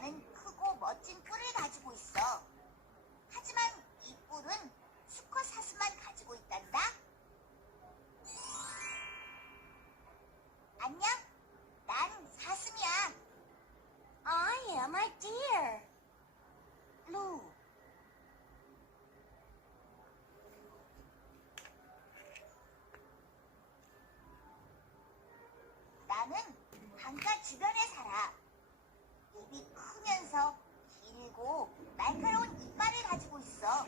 나는 크고 멋진 뿔을 가지고 있어. 하지만 이 뿔은 수컷 사슴만 가지고 있단다. 안녕, 난 사슴이야. I am a deer. 루. 나는 강가 주변에 살아. 입이 크면서 길고 날카로운 이빨을 가지고 있어.